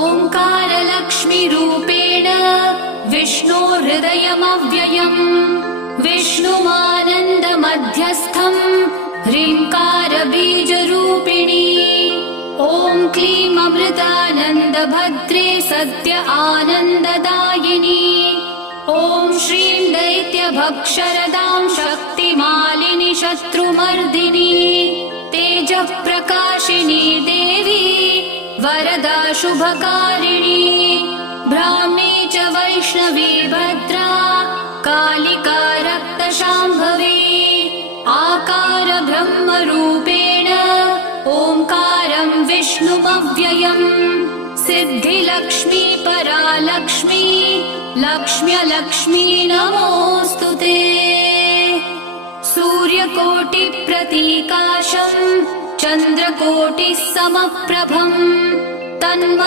ओङ्कारलक्ष्मीरूपेण विष्णोर्हृदयमव्ययम् विष्णुमानन्दमध्यस्थम् ह्रीङ्कारबीजरूपिणी ॐ क्लीं अमृतानन्दभद्रे सद्य आनन्ददायिनी ॐ श्रीं दैत्यभक्षरदां शक्तिमालिनि शत्रुमर्दिनी तेजःप्रकाशिनी देवी वरदा शुभकारिणी ब्राह्मी च वैष्णवी भद्रा कालिका रक्तशाम्भवी आकार ब्रह्मरूपेण ओङ्कारं विष्णुमव्ययम् सिद्धिलक्ष्मी परालक्ष्मी लक्ष्म्यलक्ष्मी नमोऽस्तु ते सूर्यकोटिप्रतीकाशम् चन्द्रकोटिः समप्रभम् तन्म